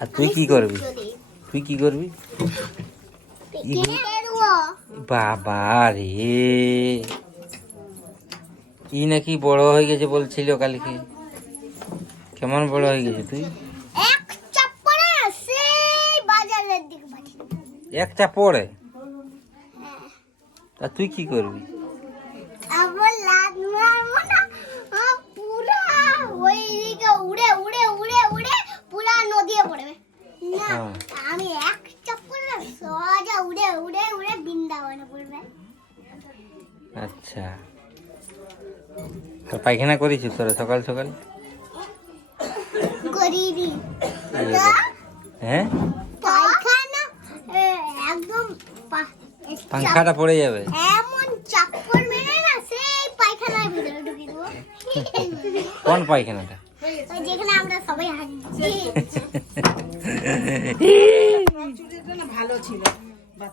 আর তুই কি করবি? তুই কি করবি? বাবা রে, ই নাকি বড় হয়ে গেছে বলছিল কালকে। কেমন বড় হয়ে গেছে তুই? এক চাপড়ে? তা তুই কি করবি? আমি এক চাপড়ে সোজা উড়ে উড়ে উড়ে বৃন্দাবনে পড়বে। আচ্ছা, পায়খানা করেছি তোরা সকাল সকাল? করিনি। হ্যাঁ, পায়খানা একদম পাংখাটা পড়ে যাবে। এমন চাপড় মেরে না সেই পায়খানার ভিতরে ঢুকে দেবো। কোন পায়খানাটা? যেখানে আমরা সবাই হাঁটছি। ভালো ছিল।